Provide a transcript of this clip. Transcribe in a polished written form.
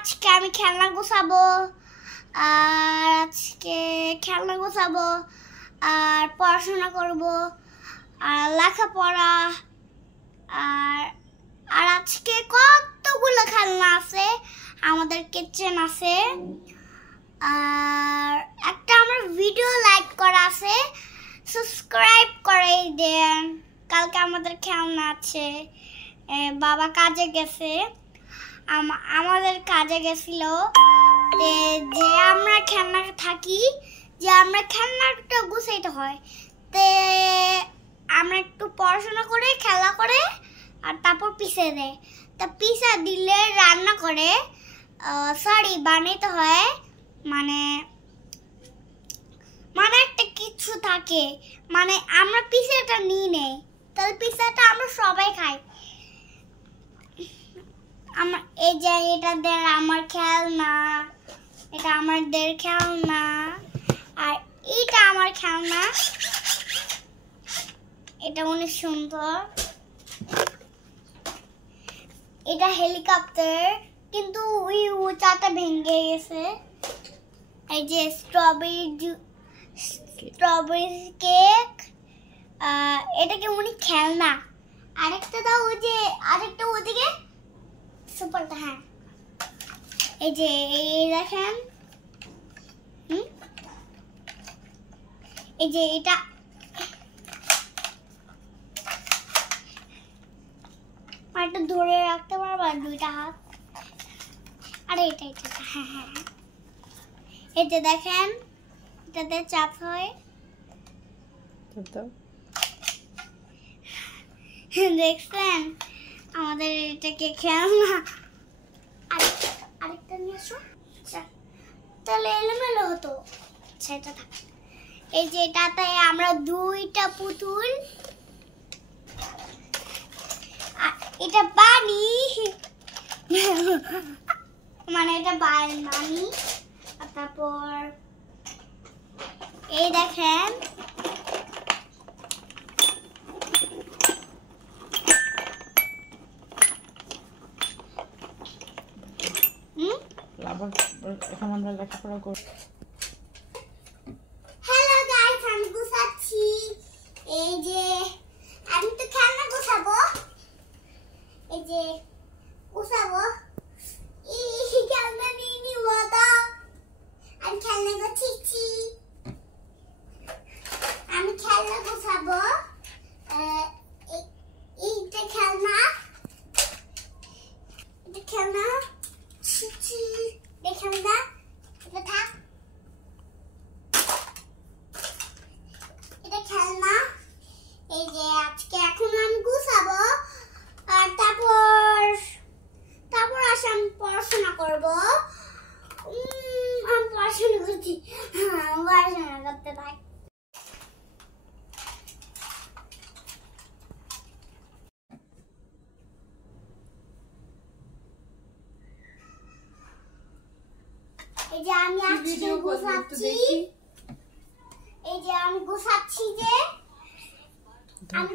আজকে আমি খেলনা গোছাবো, আর আজকে খেলনা গোছাবো, আর পড়াশোনা করব, আর লেখাপড়া, আর আর আজকে কতগুলো খেলনা আছে। আমাদের কিচেন আছে, আর একটা আমার ভিডিও লাইক করা আছে, সাবস্ক্রাইব করে দেন। কালকে আমাদের খেলনা আছে। বাবা কাজে গেছে, আমাদের কাজে গেছিল, যে আমরা খেলনা থাকি, যে আমরা খেলনাটা গুছাইতে হয়, তে আমরা একটু পড়াশোনা করে খেলা করে আর তারপর পিষে দেয়। তা পিষা দিলে রান্না করে সরি বানাইতে হয়, মানে মানে একটা কিছু থাকে, মানে আমরা পিষাটা নিয়ে নেই, তাহলে পিষাটা আমরা সবাই খাই। আমার এই যে এটা দের আমার খেলনা, এটা আমাদের খেলনা, আর এটা আমার খেলনা, এটা অনেক সুন্দর। এটা হেলিকপ্টার, কিন্তু ওই উঁচাটা ভেঙে গেছে। এই যে স্ট্রবেরি কেক, এটা কি উনি খেলনা। আরেকটা দাও, ওই যে আরেকটা ওদিকে সুপারটা। হ্যাঁ, এই যে এই দেখেন, এই যে এটা একটা ধরে রাখতে পারবা দুইটা হাত। আরে এটা এটা হ্যাঁ হ্যাঁ হ্যাঁ, এই যে দেখেন, এটাতে চাপ হয়। দেখছেন আমাদের এটাকে খেলনা। আরেকটা নিয়ে আসো, তাহলে এলোমেলো হতো। সেটা থাক। এই যে এটাতে আমরা দুইটা পুতুল, এটা বানি, মানে এটা বানি। তারপর এই দেখেন, এখন আমরা লেখাপড়া করব। হ্যালো গাইস, আমি গোছাচ্ছি। এই যে আমি তো খেলনা গোছাবো, এই যে গোছাবো। এই খেলনা নিয়ে নিব, দাও। আমি খেলনা গোছাচ্ছি, আমি খেলনা গোছাবো। এইটা খেলনা, এটা খেলনা, দেখেন না, এটা থাক। এটা খেলনা। এই যে আজকে এখন আমি গুছাবো, আর তারপর আসে আমি পড়াশোনা করবো। আমি পড়াশোনা করছি, পড়াশোনা করতে থাক। এই যে আমি আজকে গোছাচ্ছি, এই যে আমি গোছাচ্ছি, যে আমি